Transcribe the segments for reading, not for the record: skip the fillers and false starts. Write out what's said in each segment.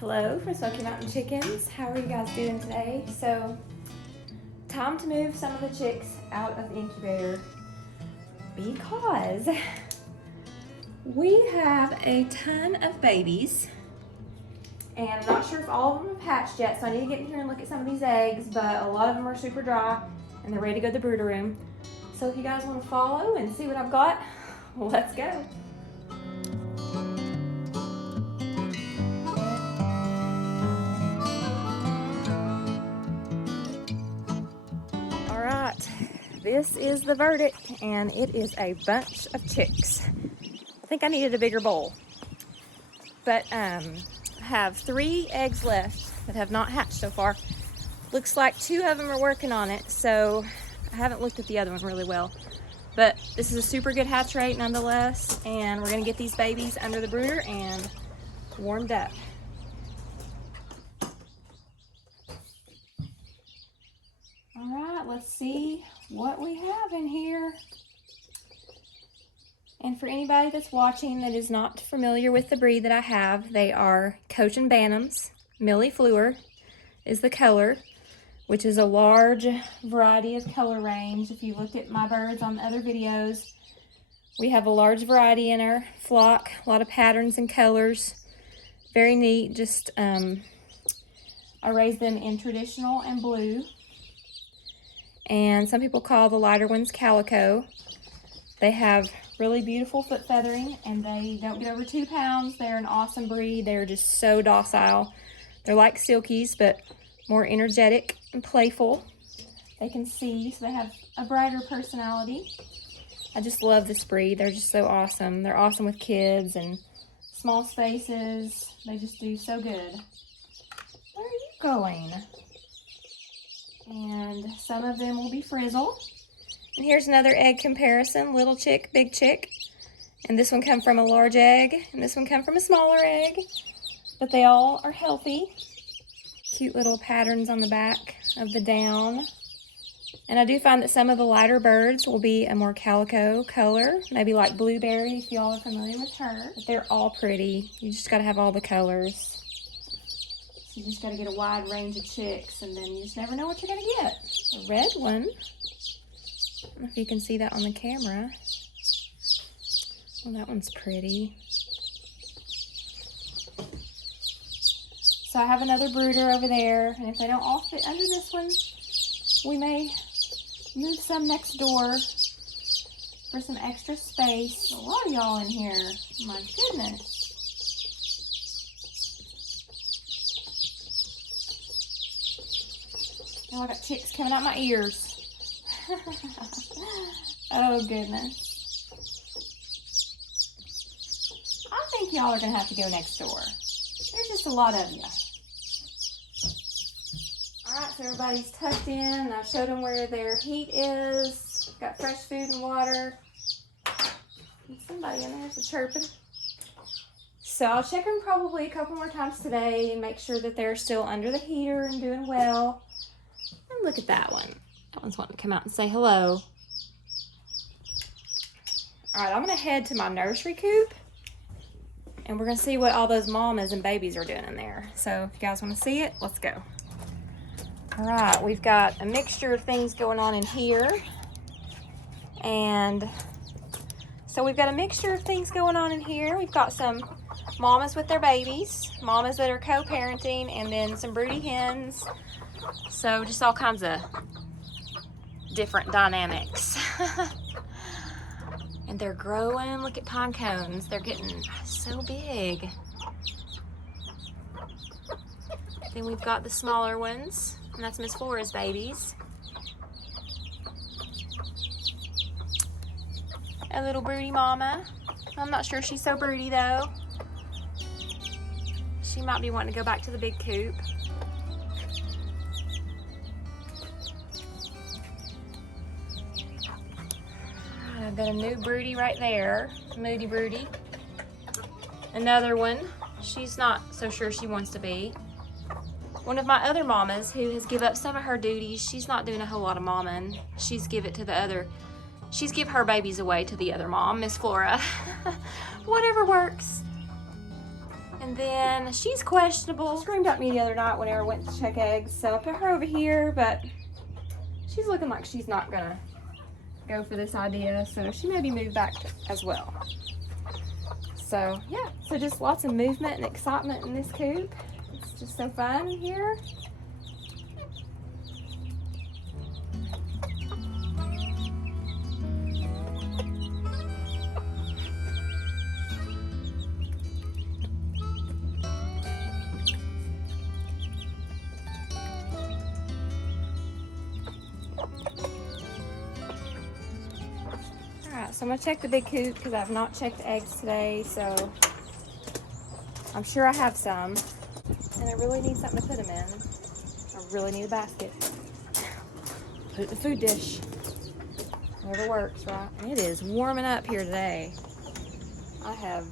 Hello from Smoky Mountain Chickens. How are you guys doing today? So, time to move some of the chicks out of the incubator because we have a ton of babies and I'm not sure if all of them have hatched yet, so I need to get in here and look at some of these eggs, but a lot of them are super dry and they're ready to go to the brooder room. So if you guys want to follow and see what I've got, let's go. This is the verdict, and it is a bunch of chicks. I think I needed a bigger bowl. But I have 3 eggs left that have not hatched so far. Looks like 2 of them are working on it, so I haven't looked at the other one really well. But this is a super good hatch rate nonetheless, and we're gonna get these babies under the brooder and warmed up. All right, let's see what we have in here. And for anybody that's watching that is not familiar with the breed that I have, they are Cochin Bantams. Millie Fleur is the color, which is a large variety of color range. If you looked at my birds on the other videos, we have a large variety in our flock, a lot of patterns and colors. Very neat. Just I raised them in traditional and blue. And some people call the lighter ones calico. They have really beautiful foot feathering and they don't get over 2 pounds. They're an awesome breed. They're just so docile. They're like silkies, but more energetic and playful. They can see, so they have a brighter personality. I just love this breed. They're just so awesome. They're awesome with kids and small spaces. They just do so good. Where are you going? And some of them will be frizzle. And here's another egg comparison, little chick, big chick. And this one come from a large egg, and this one come from a smaller egg. But they all are healthy. Cute little patterns on the back of the down. And I do find that some of the lighter birds will be a more calico color, maybe like Blueberry if y'all are familiar with her. But they're all pretty. You just gotta have all the colors. You just got to get a wide range of chicks, and then you just never know what you're going to get. A red one. I don't know if you can see that on the camera. Well, that one's pretty. So I have another brooder over there, and if they don't all fit under this one, we may move some next door for some extra space. A lot of y'all in here. My goodness. Oh, I got chicks coming out my ears. Oh, goodness. I think y'all are going to have to go next door. There's just a lot of you. Alright, so everybody's tucked in. I've showed them where their heat is. Got fresh food and water. And somebody in there is chirping. So I'll check them probably a couple more times today and make sure that they're still under the heater and doing well. And look at that one. That one's wanting to come out and say hello. All right, I'm gonna head to my nursery coop and we're gonna see what all those mamas and babies are doing in there. So if you guys wanna see it, let's go. All right, we've got a mixture of things going on in here. And so we've got a mixture of things going on in here. We've got some mamas with their babies, mamas that are co-parenting, and then some broody hens. So just all kinds of different dynamics. And they're growing. Look at pine cones. They're getting so big. Then we've got the smaller ones, and that's Miss Flora's babies. A little broody mama. I'm not sure she's so broody though. She might be wanting to go back to the big coop. I've got a new broody right there, Moody Broody. Another one, she's not so sure she wants to be. One of my other mamas who has give up some of her duties, she's not doing a whole lot of momming. She's give her babies away to the other mom, Miss Flora. Whatever works. And then she's questionable. She screamed at me the other night whenever I went to check eggs, so I put her over here, but she's looking like she's not gonna go for this idea, so she may be moved back as well. So yeah, so just lots of movement and excitement in this coop. It's just so fun here. Alright, so I'm gonna check the big coop because I've not checked the eggs today, so I'm sure I have some. And I really need something to put them in. I really need a basket. Put it in the food dish. Whatever works, right? And it is warming up here today. I have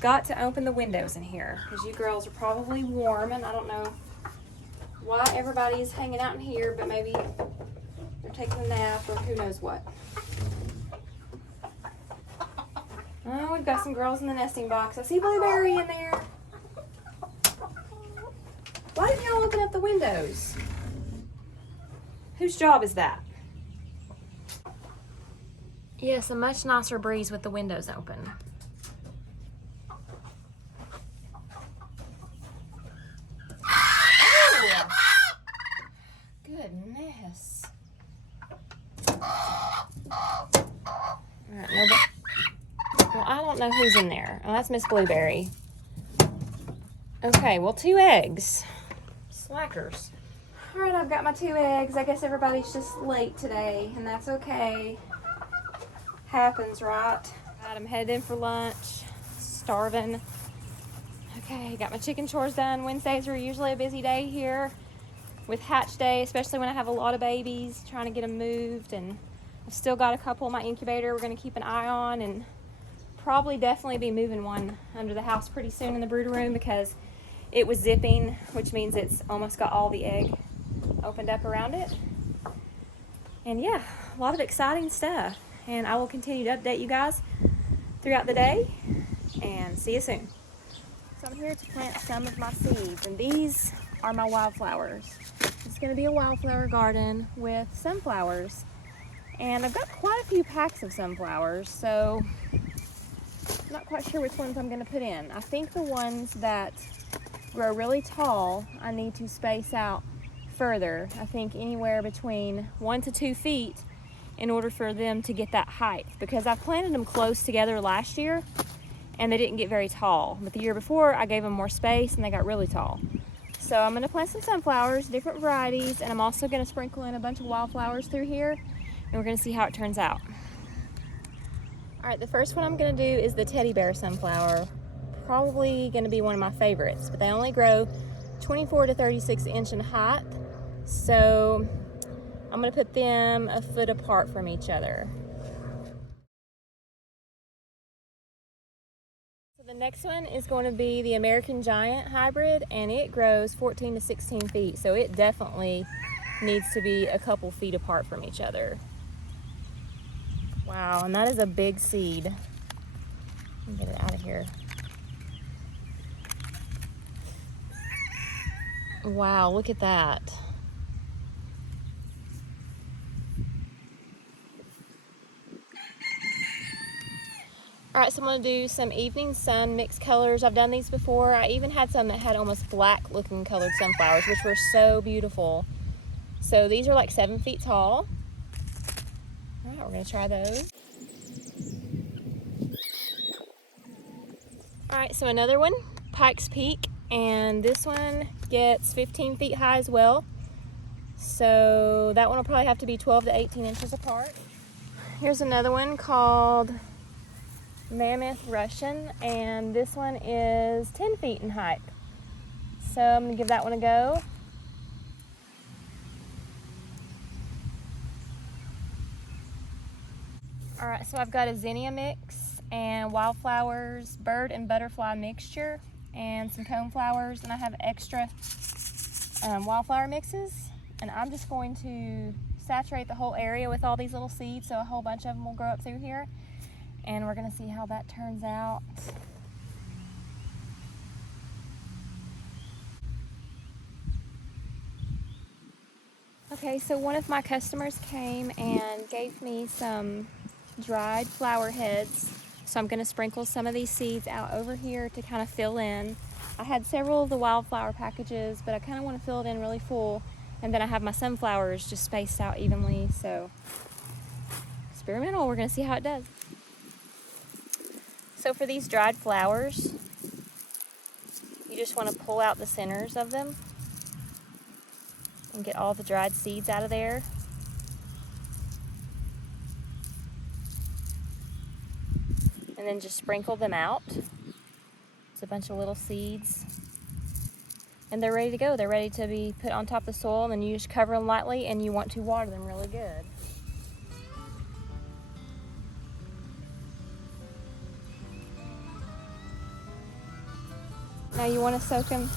got to open the windows in here because you girls are probably warm, and I don't know why everybody is hanging out in here, but maybe they're taking a nap or who knows what. Oh, we've got some girls in the nesting box. I see Blueberry in there. Why didn't y'all open up the windows? Whose job is that? Yes, a much nicer breeze with the windows open. Oh! Goodness. Alright, nobody. Well, I don't know who's in there. Oh, that's Miss Blueberry. Okay, well, 2 eggs. Slackers. All right, I've got my 2 eggs. I guess everybody's just late today, and that's okay. Happens, right? I'm headed in for lunch. Starving. Okay, got my chicken chores done. Wednesdays are usually a busy day here with hatch day, especially when I have a lot of babies, trying to get them moved. And I've still got a couple in my incubator we're going to keep an eye on, and probably definitely be moving one under the house pretty soon in the brooder room because it was zipping, which means it's almost got all the egg opened up around it. And yeah, a lot of exciting stuff. And I will continue to update you guys throughout the day, and see you soon. So I'm here to plant some of my seeds, and these are my wildflowers. It's going to be a wildflower garden with sunflowers. And I've got quite a few packs of sunflowers, so I'm not quite sure which ones I'm going to put in. I think the ones that grow really tall, I need to space out further. I think anywhere between 1 to 2 feet in order for them to get that height, because I planted them close together last year and they didn't get very tall. But the year before I gave them more space and they got really tall. So I'm going to plant some sunflowers, different varieties, and I'm also going to sprinkle in a bunch of wildflowers through here, and we're going to see how it turns out. All right, the first one I'm going to do is the teddy bear sunflower. Probably going to be one of my favorites, but they only grow 24 to 36 inch in height, so I'm going to put them a foot apart from each other. So the next one is going to be the American Giant hybrid, and it grows 14 to 16 feet, so it definitely needs to be a couple feet apart from each other. Wow, and that is a big seed. Let me get it out of here. Wow, look at that. All right, so I'm gonna do some evening sun mixed colors. I've done these before. I even had some that had almost black looking colored sunflowers, which were so beautiful. So these are like 7 feet tall. All right, we're gonna try those. All right, so another one, Pike's Peak, and this one gets 15 feet high as well. So that one will probably have to be 12 to 18 inches apart. Here's another one called Mammoth Russian, and this one is 10 feet in height. So I'm gonna give that one a go. All right, so I've got a zinnia mix and wildflowers, bird and butterfly mixture, and some coneflowers, and I have extra wildflower mixes, and I'm just going to saturate the whole area with all these little seeds so a whole bunch of them will grow up through here, and we're going to see how that turns out. Okay, so one of my customers came and gave me some dried flower heads. So I'm going to sprinkle some of these seeds out over here to kind of fill in. I had several of the wildflower packages, but I kind of want to fill it in really full. And then I have my sunflowers just spaced out evenly. So experimental, we're going to see how it does. So for these dried flowers, you just want to pull out the centers of them and get all the dried seeds out of there. And then just sprinkle them out. It's a bunch of little seeds. And they're ready to go. They're ready to be put on top of the soil, and then you just cover them lightly, and you want to water them really good. Now you want to soak them.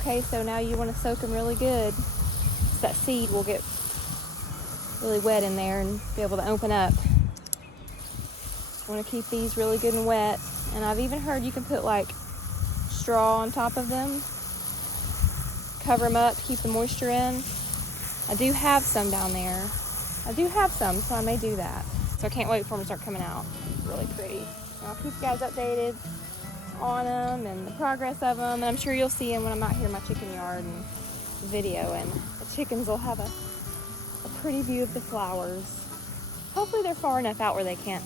Okay, so now you want to soak them really good, so that seed will get really wet in there and be able to open up. You want to keep these really good and wet. And I've even heard you can put like straw on top of them, cover them up, keep the moisture in. I do have some down there. So I may do that. So I can't wait for them to start coming out. It's really pretty. And I'll keep you guys updated on them and the progress of them. And I'm sure you'll see them when I'm out here in my chicken yard and video. And the chickens will have a pretty view of the flowers. Hopefully they're far enough out where they can't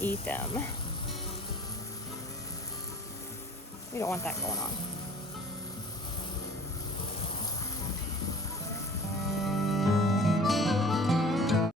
eat them. We don't want that going on.